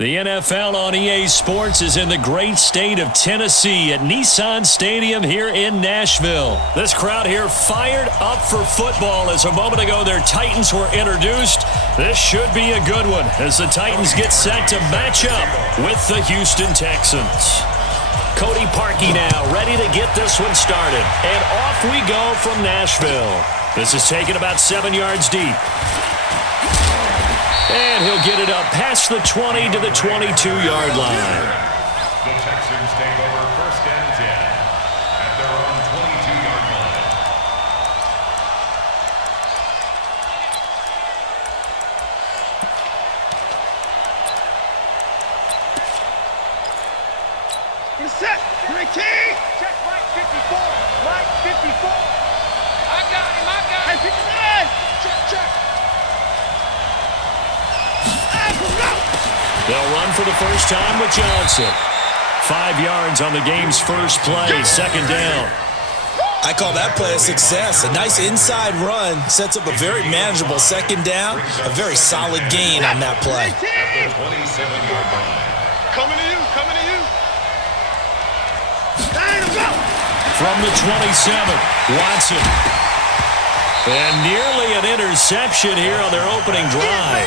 The NFL on EA Sports is in the great state of Tennessee at Nissan Stadium here in Nashville. This crowd here fired up for football as a moment ago their Titans were introduced. This should be a good one as the Titans get set to match up with the Houston Texans. Cody Parkey now ready to get this one started. And off we go from Nashville. This is taken about 7 yards deep. And he'll get it up past the 20 to the 22-yard line. The Texans take over 1st and 10 at their own 22-yard line. Get set. Ricky. Check right 54. Right 54. I got him. Hey, 59. Check. They'll run for the first time with Johnson. 5 yards on the game's first play, 2nd down. I call that play a success. A nice inside run sets up a very manageable 2nd down. A very solid gain on that play. At the 27-yard line. Coming to you. From the 27, Watson. And nearly an interception here on their opening drive.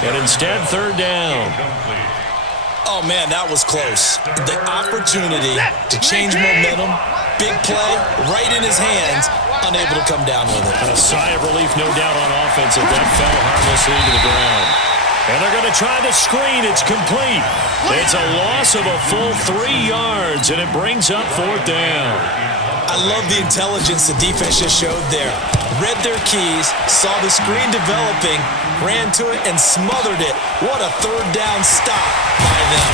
And instead, 3rd down. Oh, man, that was close. The opportunity to change momentum, big play, right in his hands, unable to come down with it. And a sigh of relief, no doubt, on offense if that fell harmlessly to the ground. And they're going to try the screen. It's complete. It's a loss of a full 3 yards, and it brings up 4th down. I love the intelligence the defense just showed there. Read their keys, saw the screen developing, ran to it, and smothered it. What a 3rd down stop by them.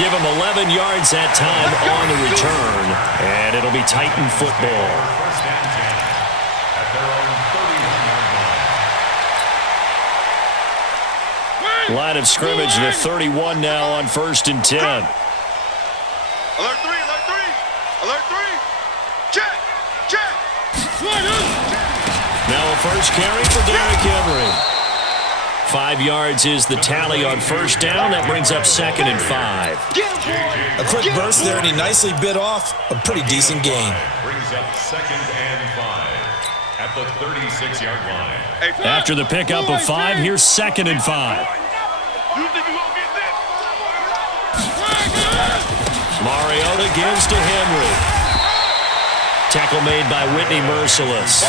Give them 11 yards that time on the return, and it'll be Titan football. 1st and 10 at their own 31-yard line. Line of scrimmage to 31 now on 1st and 10. Alert 3. Check. Now a first carry for Derrick Henry. 5 yards is the tally on 1st down. That brings up 2nd and 5. A quick burst there, and he nicely bit off a pretty decent gain. Brings up 2nd and 5 at the 36-yard line. After the pickup of 5, here's 2nd and 5. You think you gonna get this? Mariota gives to Henry. Tackle made by Whitney Merciless.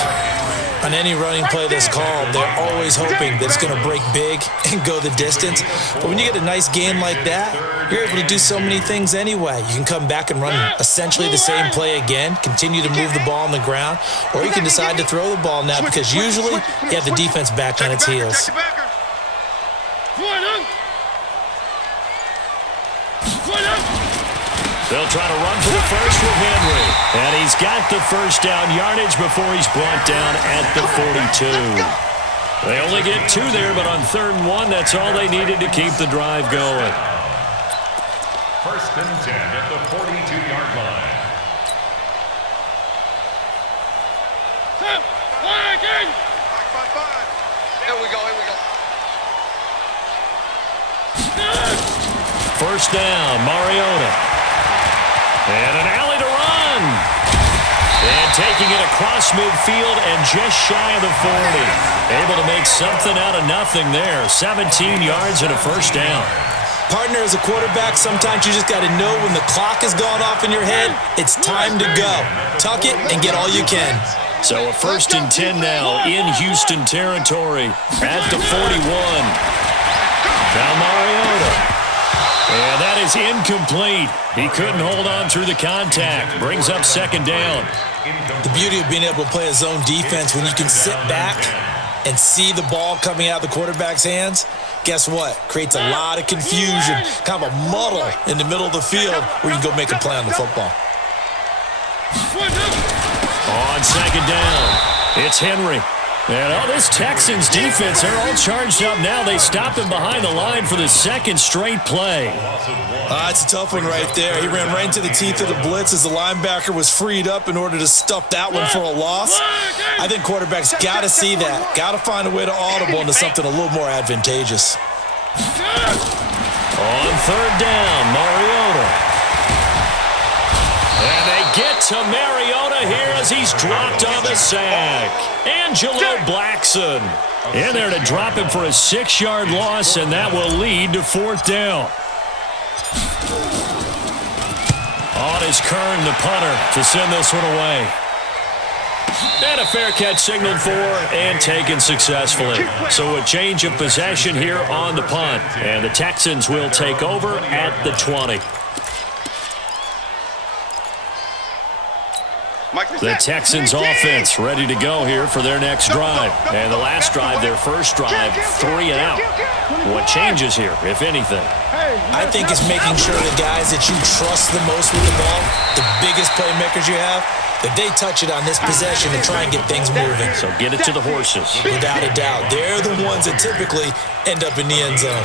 On any running play that's called, they're always hoping that it's going to break big and go the distance. But when you get a nice gain like that, you're able to do so many things anyway. You can come back and run essentially the same play again, continue to move the ball on the ground, or you can decide to throw the ball now because usually you have the defense back on its heels. They'll try to run for the first with Henry. And he's got the first down yardage before he's brought down at the 42. They only get 2 there, but on 3rd and 1, that's all they needed to keep the drive going. 1st and 10 at the 42-yard line. Here we go. 1st down, Mariota. And an alley to run. And taking it across midfield and just shy of the 40. Able to make something out of nothing there. 17 yards and a 1st down. Partner, as a quarterback, sometimes you just got to know when the clock has gone off in your head, it's time to go. Tuck it and get all you can. So a 1st and 10 now in Houston territory at the 41. Now Mariota. And that is incomplete. He couldn't hold on through the contact. Brings up 2nd down. The beauty of being able to play a zone defense when you can sit back and see the ball coming out of the quarterback's hands, guess what? Creates a lot of confusion, kind of a muddle in the middle of the field where you can go make a play on the football. On 2nd down, it's Henry. And this Texans defense, they're all charged up now. They stop him behind the line for the second straight play. It's a tough one right there. He ran right into the teeth of the blitz as the linebacker was freed up in order to stuff that one for a loss. I think quarterbacks got to see that. Got to find a way to audible into something a little more advantageous. On third down, Mariota. And they get to Mariota here as he's dropped on the sack. Angelo Blackson in there to drop him for a 6-yard loss, and that will lead to fourth down. On is Kern, the punter, to send this one away. And a fair catch signaled for and taken successfully. So a change of possession here on the punt. And the Texans will take over at the 20. The Texans offense ready to go here for their next drive. And the last drive, their first drive, 3 and out. What changes here, if anything? I think it's making sure the guys that you trust the most with the ball, the biggest playmakers you have, that they touch it on this possession and try and get things moving. So get it to the horses. Without a doubt. They're the ones that typically end up in the end zone.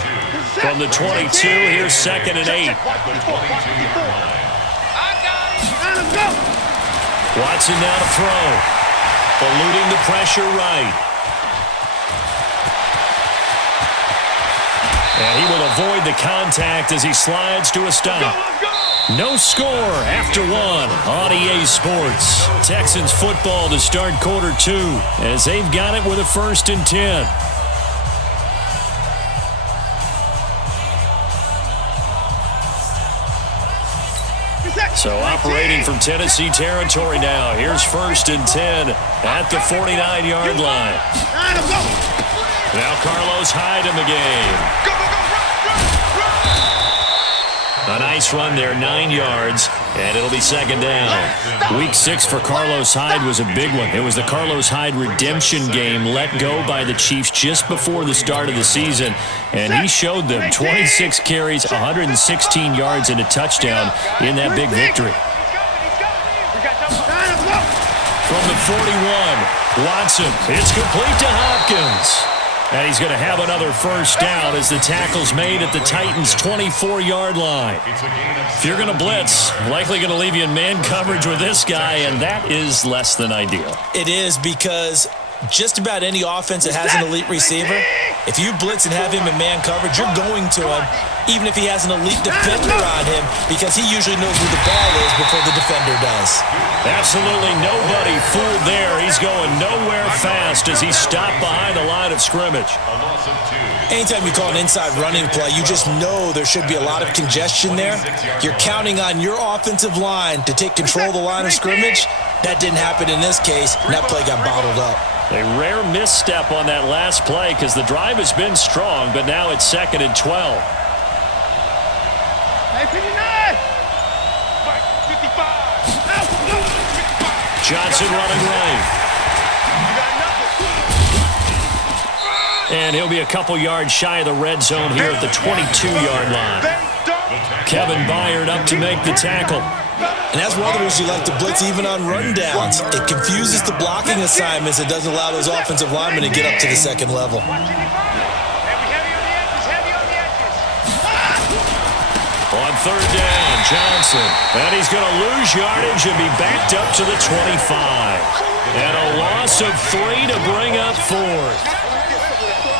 From the 22, here's 2nd and 8. Watson now to throw. Eluding the pressure right. And he will avoid the contact as he slides to a stop. No score after 1 on EA Sports. Texans football to start quarter 2 as they've got it with a 1st and 10. So operating from Tennessee territory now. Here's 1st and 10 at the 49-yard line. Now Carlos Hyde in the game. A nice run there, 9 yards, and it'll be 2nd down. Week 6 for Carlos Hyde was a big one. It was the Carlos Hyde redemption game let go by the Chiefs just before the start of the season, and he showed them 26 carries, 116 yards, and a touchdown in that big victory. From the 41, Watson, it's complete to Hopkins. And he's going to have another 1st down as the tackle's made at the Titans' 24-yard line. If you're going to blitz, likely going to leave you in man coverage with this guy, and that is less than ideal. It is because just about any offense that has an elite receiver, if you blitz and have him in man coverage, you're going to him, even if he has an elite defender on him, because he usually knows where the ball is before the defender does. Absolutely nobody fooled there. He's going nowhere fast as he stopped behind the line of scrimmage. Anytime you call an inside running play, you just know there should be a lot of congestion there. You're counting on your offensive line to take control of the line of scrimmage. That didn't happen in this case, and that play got bottled up. A rare misstep on that last play because the drive has been strong, but now it's 2nd and 12. Johnson running right. And he'll be a couple yards shy of the red zone here at the 22-yard line. Kevin Byard up to make the tackle. And that's one of the reasons you like to blitz even on run downs. It confuses the blocking assignments. It doesn't allow those offensive linemen to get up to the second level. On 3rd down, Johnson. And he's going to lose yardage and be backed up to the 25. And a loss of 3 to bring up 4th.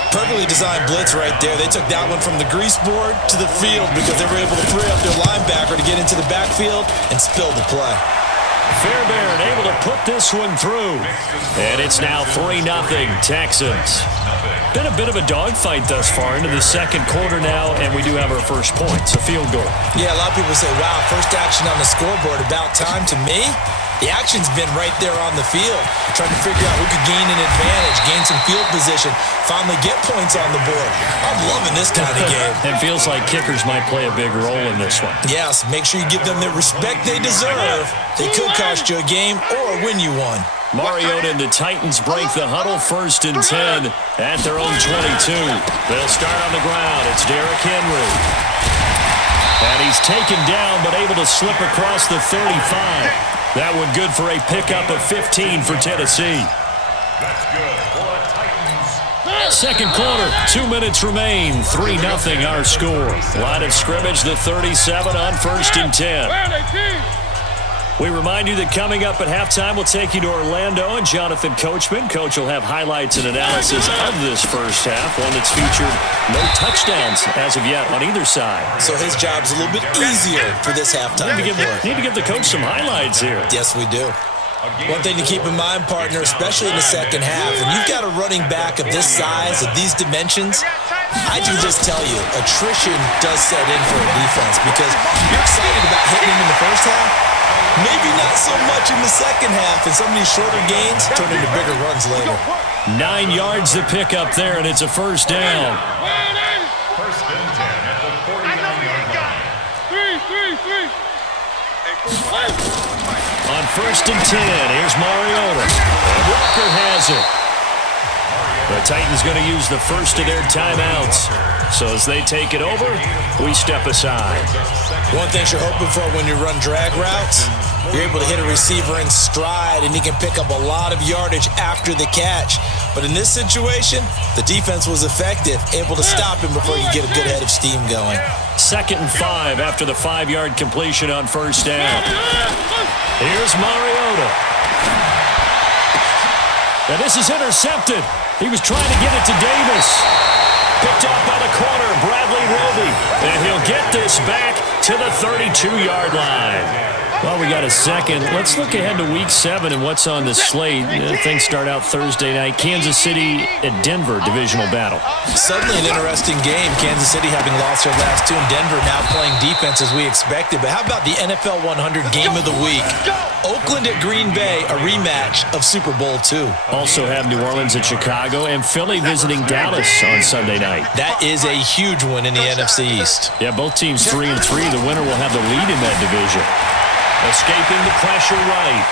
Perfectly designed blitz right there. They took that one from the grease board to the field because they were able to free up their linebacker to get into the backfield and spill the play. Fairbairn able to put this one through. And it's now 3-0 Texans. Been a bit of a dogfight thus far into the second quarter now, and we do have our first point. It's a field goal. Yeah, a lot of people say, wow, first action on the scoreboard, about time. To me, the action's been right there on the field. Trying to figure out who could gain an advantage, gain some field position, finally get points on the board. I'm loving this kind of game. It feels like kickers might play a big role in this one. Yes, make sure you give them the respect they deserve. They could cost you a game or win you one. Mariota and the Titans break the huddle 1st and 10 at their own 22. They'll start on the ground. It's Derrick Henry. And he's taken down but able to slip across the 35. That one good for a pickup of 15 for Tennessee. That's good for a Titans. Second quarter, 2 minutes remain. 3-0 our score. Line of scrimmage, the 37 on 1st and 10. We remind you that coming up at halftime, we'll take you to Orlando and Jonathan Coachman. Coach will have highlights and analysis of this first half, one that's featured no touchdowns as of yet on either side. So his job's a little bit easier for this halftime. Need to give the coach some highlights here. Yes, we do. One thing to keep in mind, partner, especially in the second half, when you've got a running back of this size, of these dimensions, I can just tell you, attrition does set in for a defense because you're excited about hitting him in the first half, maybe not so much in the second half, and some of these shorter gains turn into bigger runs later. 9 yards to pick up there, and it's a first down. First and 10 at the 49-yard line. On 1st and 10, here's Mariota. And Walker has it. The Titans going to use the first of their timeouts. So as they take it over, we step aside. One thing you're hoping for when you run drag routes, you're able to hit a receiver in stride and he can pick up a lot of yardage after the catch. But in this situation, the defense was effective, able to stop him before you get a good head of steam going. 2nd and 5 after the 5-yard completion on first down. Here's Mariota. And this is intercepted. He was trying to get it to Davis. Picked off by the corner, Bradley Roby. And he'll get this back to the 32-yard line. Well, we got a second. Let's look ahead to Week 7 and what's on the slate. Things start out Thursday night. Kansas City at Denver, divisional battle. Suddenly an interesting game. Kansas City having lost their last 2, and Denver now playing defense as we expected. But how about the NFL 100 game of the week? Oakland at Green Bay, a rematch of Super Bowl II. Also have New Orleans at Chicago and Philly visiting Dallas on Sunday night. That is a huge one in the NFC East. Yeah, both teams 3-3. The winner will have the lead in that division. Escaping the pressure right.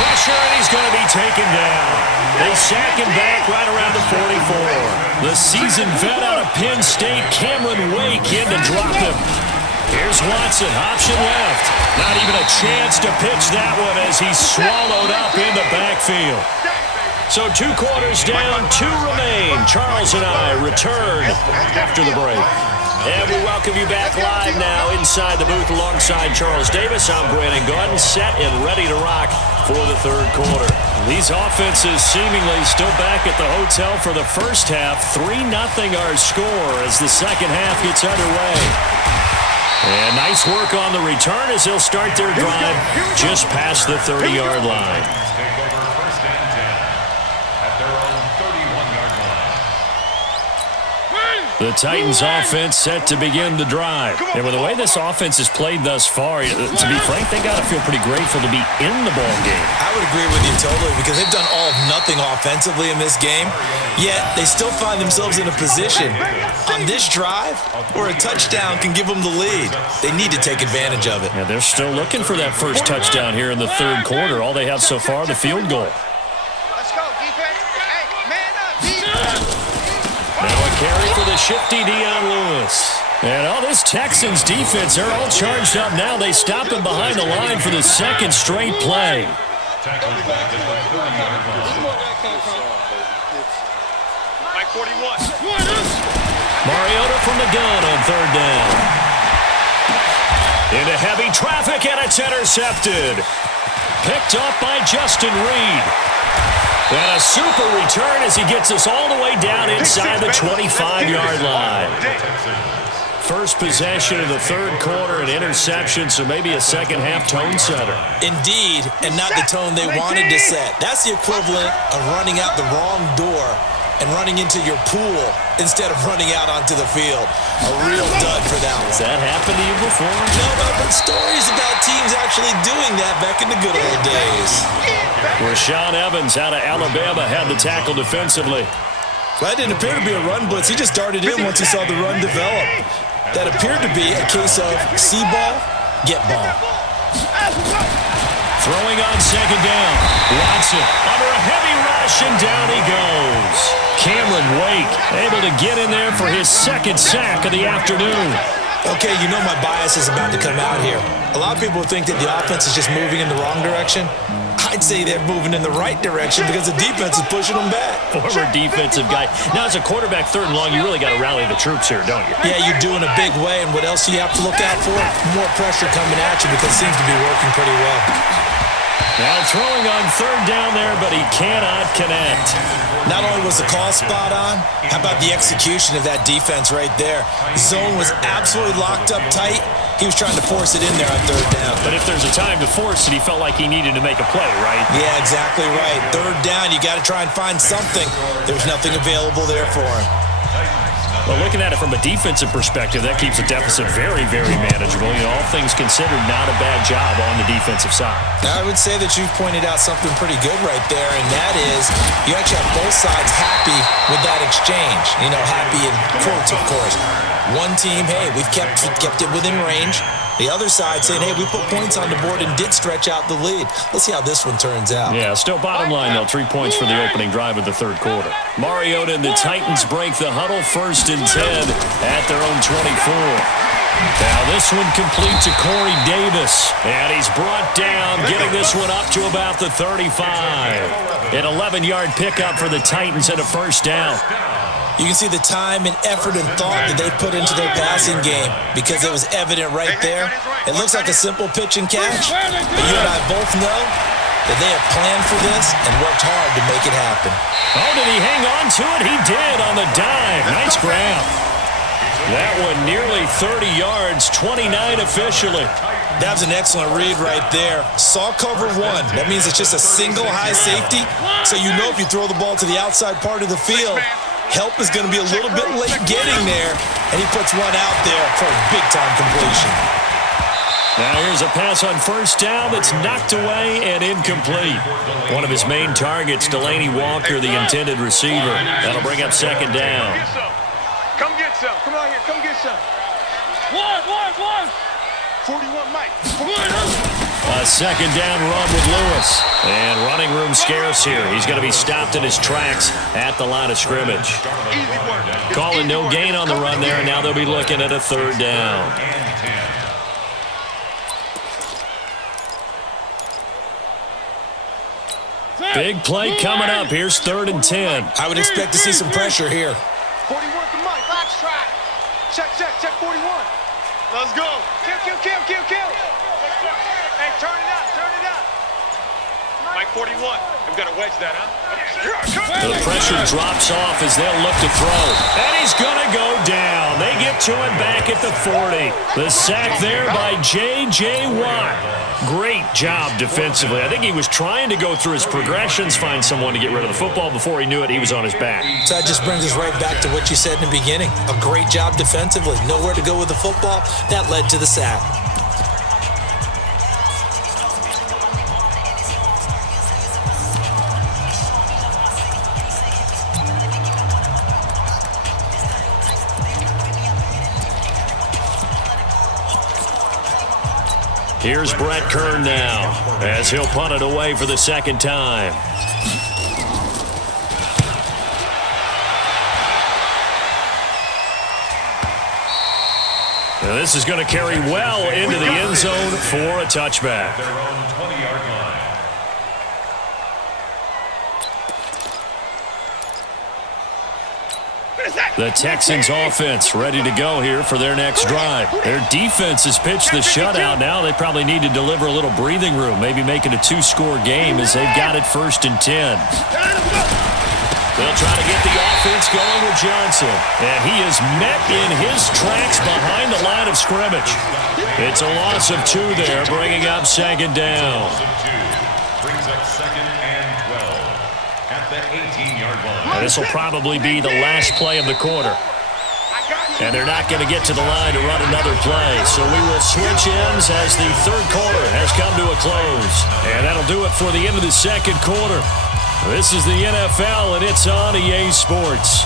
Pressure, and he's going to be taken down. They sack him back right around the 44. The seasoned vet out of Penn State, Cameron Wake, in to drop him. Here's Watson, option left. Not even a chance to pitch that one as he's swallowed up in the backfield. So 2 quarters down, 2 remain. Charles and I return after the break. And we welcome you back live now inside the booth alongside Charles Davis. I'm Brandon Gordon, set and ready to rock for the 3rd quarter. These offenses seemingly still back at the hotel for the first half. 3-0 our score as the second half gets underway. And nice work on the return as they'll start their drive just past the 30-yard line. Take over first and 10 at their own 31-yard line. The Titans offense set to begin the drive. And with the way this offense has played thus far, to be frank, they got to feel pretty grateful to be in the ball game. I would agree with you totally because they've done all of nothing offensively in this game, yet they still find themselves in a position on this drive where a touchdown can give them the lead. They need to take advantage of it. Yeah, they're still looking for that first touchdown here in the 3rd quarter. All they have so far, the field goal. Let's go, defense. Hey, man up, defense. Now a carry for the shifty Dion Lewis. And all this Texans defense, they're all charged up now. They stop him behind the line for the 2nd straight play. Tackles back at the 30-yard line. Mike 41. Mariota from the gun on 3rd down. Into heavy traffic, and it's intercepted. Picked up by Justin Reed. And a super return as he gets us all the way down inside the 25-yard line. First possession of the 3rd quarter, an interception, so maybe a second-half tone setter. Indeed, and not the tone they wanted to set. That's the equivalent of running out the wrong door and running into your pool instead of running out onto the field. A real dud for that one. Has that happened to you before? No, but stories about teams actually doing that back in the good old days. Rashaan Evans out of Alabama had the tackle defensively. Well, that didn't appear to be a run blitz. He just darted in once he saw the run develop. That appeared to be a case of see ball, get ball. Throwing on 2nd down. Watson under a heavy rush, and down he goes. Cameron Wake able to get in there for his 2nd sack of the afternoon. Okay, you know my bias is about to come out here. A lot of people think that the offense is just moving in the wrong direction. I I'd say they're moving in the right direction because the defense is pushing them back. Former defensive guy. Now, as a quarterback, 3rd and long, you really got to rally the troops here, don't you? Yeah, you do in a big way, and what else do you have to look out for? More pressure coming at you because it seems to be working pretty well. Now throwing on 3rd down there, but he cannot connect. Not only was the call spot on, how about the execution of that defense right there? Zone was absolutely locked up tight. He was trying to force it in there on 3rd down. But if there's a time to force it, he felt like he needed to make a play, right? Yeah, exactly right. 3rd down, you got to try and find something. There's nothing available there for him. Well, looking at it from a defensive perspective, that keeps the deficit very, very manageable. You know, all things considered, not a bad job on the defensive side. Now, I would say that you've pointed out something pretty good right there, and that is you actually have both sides happy with that exchange. You know, happy in quotes, of course. One team, hey, we've kept it within range. The other side saying, hey, we put points on the board and did stretch out the lead. Let's see how this one turns out. Yeah, still bottom line, though. 3 points for the opening drive of the 3rd quarter. Mariota and the Titans break the huddle, 1st and 10 at their own 24. Now this one complete to Corey Davis. And he's brought down, getting this one up to about the 35. An 11-yard pickup for the Titans and a 1st down. You can see the time and effort and thought that they put into their passing game because it was evident right there. It looks like a simple pitch and catch, but you and I both know that they have planned for this and worked hard to make it happen. Oh, did he hang on to it? He did on the dive. Nice grab. That one nearly 30 yards, 29 officially. That was an excellent read right there. Saw cover 1. That means it's just a single high safety, so you know if you throw the ball to the outside part of the field, help is going to be a little bit late getting there, and he puts one out there for a big-time completion. Now here's a pass on 1st down that's knocked away and incomplete. One of his main targets, Delaney Walker, the intended receiver. That'll bring up 2nd down. Come get some. Come out here. Come get some. One. 41, Mike. A 2nd down run with Lewis. And running room scarce here. He's going to be stopped in his tracks at the line of scrimmage. Calling no gain on the run there, and now they'll be looking at a 3rd down. Big play coming up. Here's 3rd and 10. I would expect to see some pressure here. 41 for Mike. Box track. Check 41. Let's go. Kill. Hey, turn it up. Mike 41. We've got to wedge that, huh? The pressure drops off as they'll look to throw. And he's going to go down. They get to him back at the 40. The sack there by J.J. Watt. Great job defensively. I think he was trying to go through his progressions, find someone to get rid of the football. Before he knew it, he was on his back. So that just brings us right back to what you said in the beginning. A great job defensively. Nowhere to go with the football. That led to the sack. Here's Brett Kern now as he'll punt it away for the 2nd time. Now this is going to carry well into the end zone for a touchback. Their own 20-yard line. The Texans offense ready to go here for their next drive. Their defense has pitched the shutout. Now they probably need to deliver a little breathing room, maybe make it a 2-score game as they've got it 1st and 10. They'll try to get the offense going with Johnson. And he is met in his tracks behind the line of scrimmage. It's a loss of 2 there, bringing up 2nd down. Brings up 2nd and 12 at the 18-yard line. This will probably be the last play of the quarter. And they're not going to get to the line to run another play. So we will switch ends as the 3rd quarter has come to a close. And that'll do it for the end of the 2nd quarter. This is the NFL, and it's on EA Sports.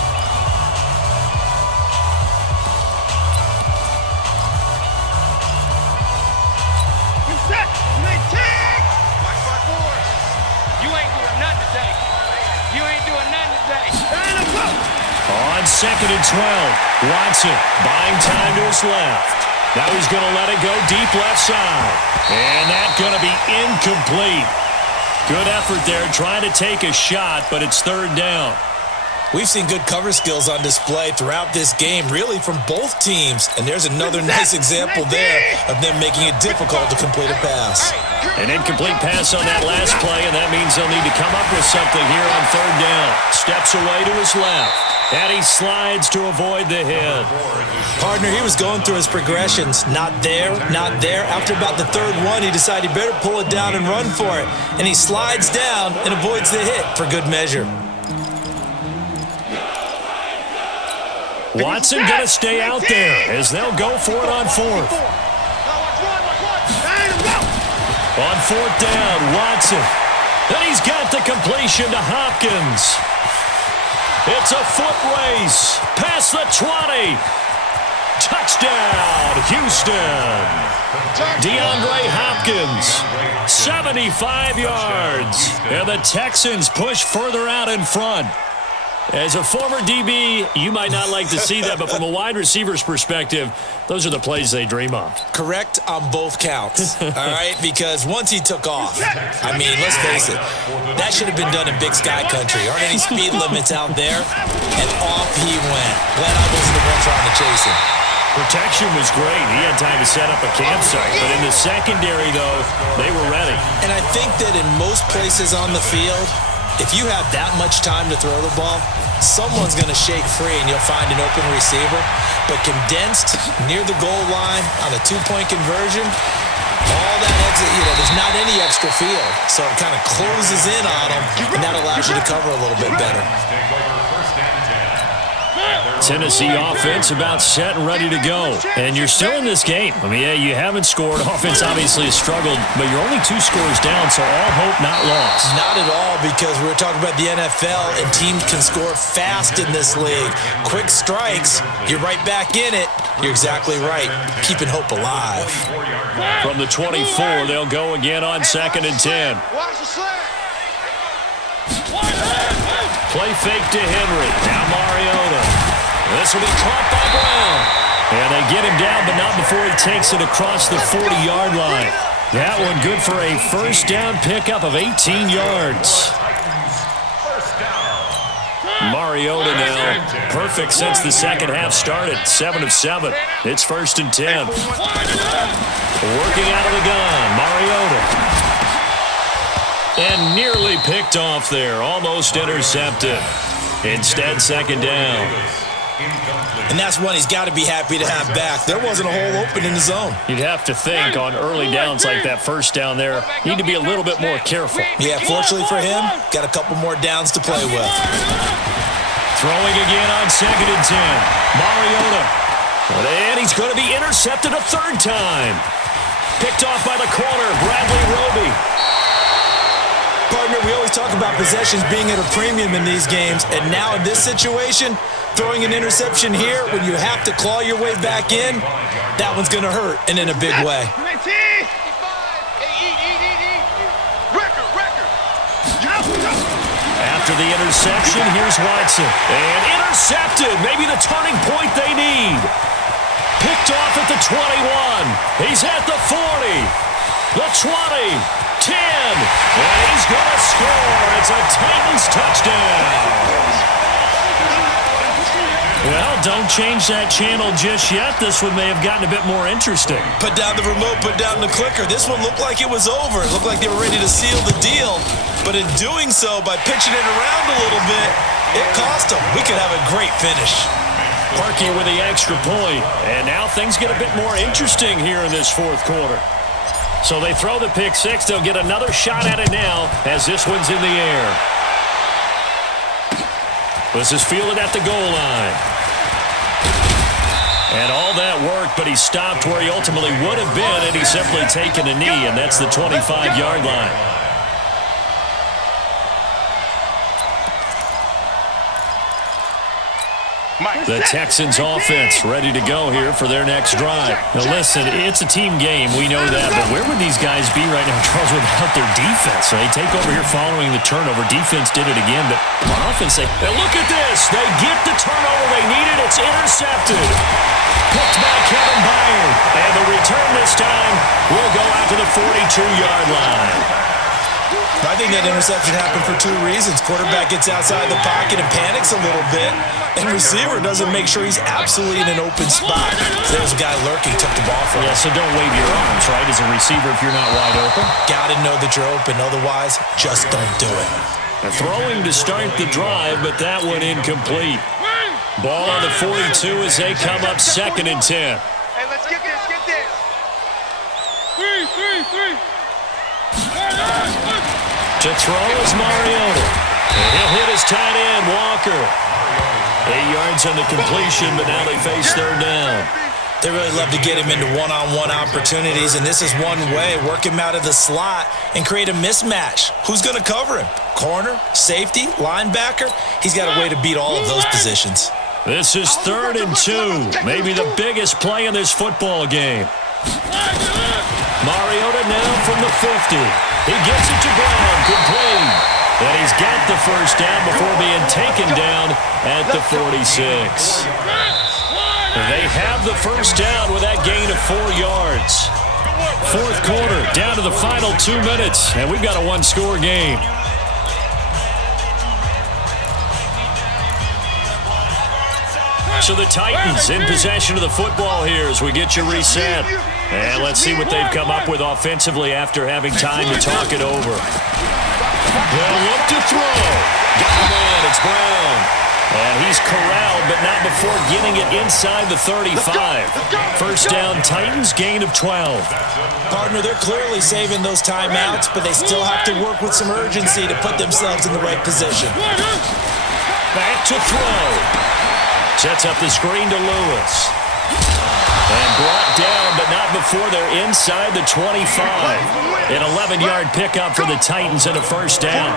On 2nd and 12, Watson buying time to his left. Now he's going to let it go deep left side. And that's going to be incomplete. Good effort there, trying to take a shot, but it's third down. We've seen good cover skills on display throughout this game, really from both teams. And there's another nice example there of them making it difficult to complete a pass. An incomplete pass on that last play, and that means they'll need to come up with something here on third down. Steps away to his left, and he slides to avoid the hit. Partner, he was going through his progressions. Not there, not there. After about the third one, he decided he better pull it down and run for it. And he slides down and avoids the hit for good measure. Watson going to stay out there as they'll go for it on fourth. On fourth down, Watson. Then he's got the completion to Hopkins. It's a foot race past the 20. Touchdown, Houston. DeAndre Hopkins, 75 yards. And the Texans push further out in front. As a former DB, you might not like to see that, but from a wide receiver's perspective, those are the plays they dream of. Correct on both counts, all right? Because once he took off, I mean, let's face it, that should have been done in Big Sky Country. Aren't any speed limits out there? And off he went. Glad I wasn't the one trying to chase him. Protection was great. He had time to set up a campsite. But in the secondary, though, they were ready. And I think that in most places on the field, if you have that much time to throw the ball, someone's going to shake free and you'll find an open receiver. But condensed near the goal line on a two-point conversion, all that exit, there's not any extra field. So it kind of closes in on them, and that allows you to cover a little bit better. Tennessee offense about set and ready to go. And you're still in this game. I mean, yeah, you haven't scored. Offense obviously has struggled, but you're only 2 scores down, so all hope not lost. Not at all, because we were talking about the NFL, and teams can score fast in this league. Quick strikes, you're right back in it. You're exactly right. Keeping hope alive. From the 24, they'll go again on 2nd and 10. Play fake to Henry. Now Mariota. This will be caught by Brown. And they get him down, but not before he takes it across the 40-yard line. That one good for a first down pickup of 18 yards. Mariota now perfect since the second half started. 7 of 7. It's 1st and 10. Working out of the gun, Mariota. And nearly picked off there. Almost intercepted. Instead, 2nd down. And that's one he's got to be happy to have back. There wasn't a hole open in the zone. You'd have to think on early downs like that first down there, need to be a little bit more careful. Yeah, fortunately for him, got a couple more downs to play with. Throwing again on 2nd and 10. Mariota. And he's going to be intercepted a 3rd time. Picked off by the corner, Bradley Roby. Partner, we always talk about possessions being at a premium in these games, and now in this situation, throwing an interception here when you have to claw your way back in, that one's going to hurt, and in a big way. After the interception, here's Watson. And intercepted, maybe the turning point they need. Picked off at the 21. He's at the 40. The 20. 10. And he's going to score. It's a Titans touchdown. Well, don't change that channel just yet. This one may have gotten a bit more interesting. Put down the remote, put down the clicker. This one looked like it was over. It looked like they were ready to seal the deal. But in doing so, by pitching it around a little bit, it cost them. We could have a great finish. Parkey with the extra point. And now things get a bit more interesting here in this 4th quarter. So they throw the pick 6. They'll get another shot at it now as this one's in the air. This is fielded at the goal line. And all that worked, but he stopped where he ultimately would have been, and he's simply taken a knee, and that's the 25-yard line. The Texans offense ready to go here for their next drive. Now listen, it's a team game. We know that, but where would these guys be right now, Charles, without their defense? They take over here following the turnover. Defense did it again, but on offense, now look at this. They get the turnover they needed. It's intercepted. Picked by Kevin Byard. And the return this time will go out to the 42-yard line. I think that interception happened for two reasons. Quarterback gets outside the pocket and panics a little bit, and receiver doesn't make sure he's absolutely in an open spot. So there's a guy lurking, took the ball from him. Yeah, so don't wave your arms, right, as a receiver if you're not wide open. Got to know that you're open. Otherwise, just don't do it. Throwing to start the drive, but that one incomplete. Ball on the 42 as they come up 2nd and 10. Hey, let's get this, get this. Three. To throw is Mariota. And he'll hit his tight end, Walker. 8 yards on the completion, but now they face 3rd down. They really love to get him into one-on-one opportunities, and this is one way. Work him out of the slot and create a mismatch. Who's going to cover him? Corner, safety, linebacker? He's got a way to beat all of those positions. This is 3rd and 2. Maybe the biggest play in this football game. Mariota now from the 50. He gets it to Brown, complete. And he's got the first down before being taken down at the 46. They have the first down with that gain of 4 yards. 4th quarter, down to the final 2 minutes, and we've got a one-score game. So the Titans in possession of the football here as we get you reset. And let's see what they've come up with offensively after having time to talk it over. They'll look to throw. Got him in. It's Brown. And he's corralled, but not before getting it inside the 35. First down, Titans, gain of 12. Partner, they're clearly saving those timeouts, but they still have to work with some urgency to put themselves in the right position. Back to throw. Sets up the screen to Lewis. And brought down, but not before they're inside the 25. An 11-yard pickup for the Titans and a first down.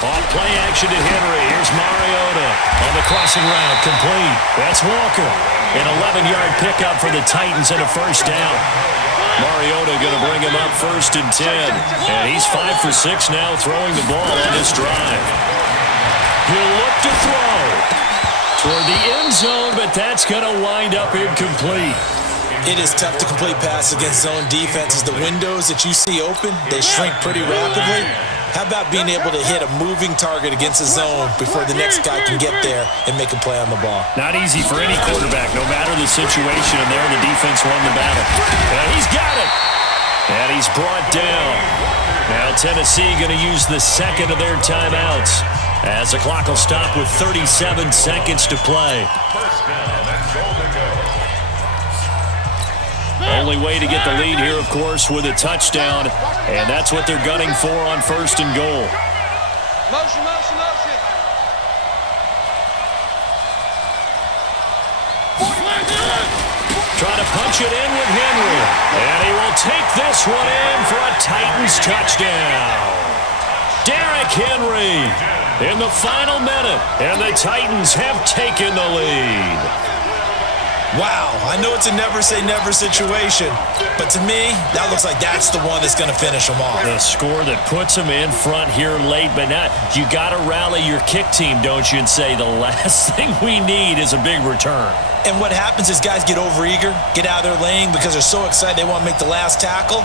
On play action to Henry. Here's Mariota on the crossing route. Complete. That's Walker. An 11-yard pickup for the Titans and a first down. Mariota going to bring him up 1st and 10. And he's 5 for 6 now throwing the ball on this drive. He'll look to throw toward the end zone, but that's going to wind up incomplete. It is tough to complete passes against zone defenses. The windows that you see open, they shrink pretty rapidly. How about being able to hit a moving target against a zone before the next guy can get there and make a play on the ball? Not easy for any quarterback, no matter the situation, and there the defense won the battle. And he's got it. And he's brought down. Now Tennessee going to use the second of their timeouts as the clock will stop with 37 seconds to play. Only way to get the lead here, of course, with a touchdown, and that's what they're gunning for on 1st and goal. Motion. Trying to punch it in with Henry, and he will take this one in for a Titans touchdown. Derrick Henry in the final minute, and the Titans have taken the lead. Wow, I know it's a never-say-never situation, but to me, that looks like that's the one that's going to finish them off. The score that puts them in front here late, but not. You got to rally your kick team, don't you, and say the last thing we need is a big return. And what happens is guys get overeager, get out of their lane because they're so excited they want to make the last tackle.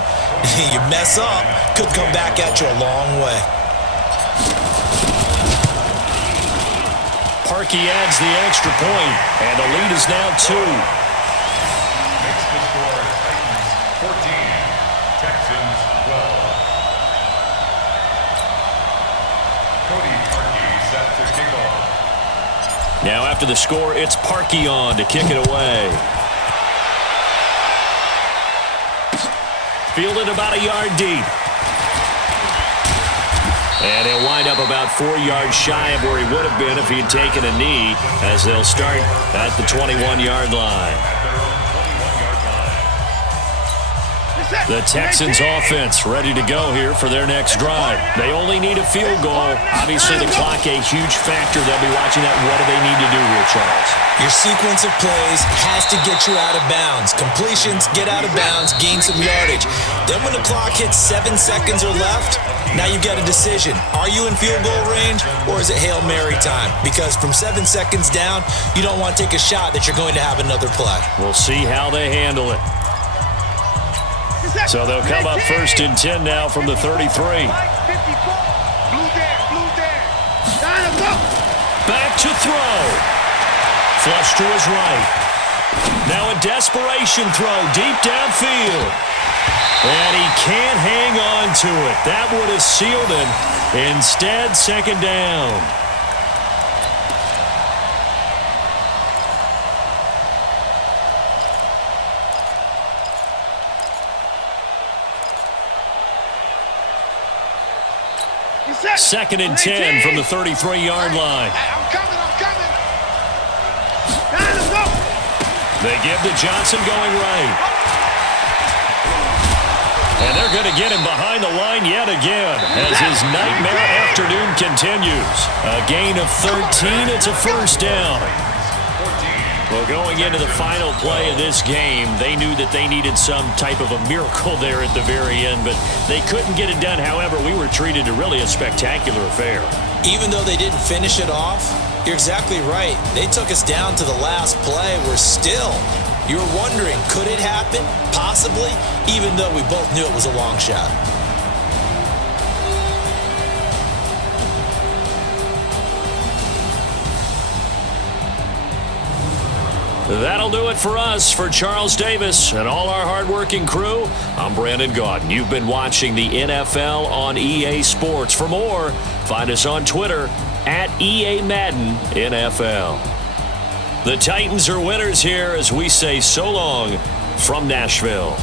You mess up, could come back at you a long way. Parkey adds the extra point, and the lead is now 2. Makes the score Titans 14, Texans 12. Cody Parkey set to kick off. Now after the score, it's Parkey on to kick it away. Fielded about a yard deep. And he'll wind up about 4 yards shy of where he would have been if he had taken a knee, as they'll start at the 21-yard line. The Texans offense ready to go here for their next drive. They only need a field goal. Obviously, the clock a huge factor. They'll be watching that. What do they need to do here, Charles? Your sequence of plays has to get you out of bounds. Completions, get out of bounds, gain some yardage. Then when the clock hits 7 seconds or left, now you've got a decision. Are you in field goal range, or is it Hail Mary time? Because from 7 seconds down, you don't want to take a shot that you're going to have another play. We'll see how they handle it. So they'll come up 1st and 10 now from the 33. Back to throw. Flush to his right. Now a desperation throw deep downfield. And he can't hang on to it. That would have sealed him. Instead, 2nd down. Second and 10 from the 33-yard line. I'm coming. They give to Johnson going right. And they're going to get him behind the line yet again as his nightmare afternoon continues. A gain of 13. It's a 1st down. Well, going into the final play of this game, they knew that they needed some type of a miracle there at the very end, but they couldn't get it done. However, we were treated to really a spectacular affair. Even though they didn't finish it off, you're exactly right. They took us down to the last play. We're still, you were wondering, could it happen? Possibly, even though we both knew it was a long shot. That'll do it for us. For Charles Davis and all our hardworking crew, I'm Brandon Gaudin. You've been watching the NFL on EA Sports. For more, find us on Twitter at EA Madden NFL. The Titans are winners here as we say so long from Nashville.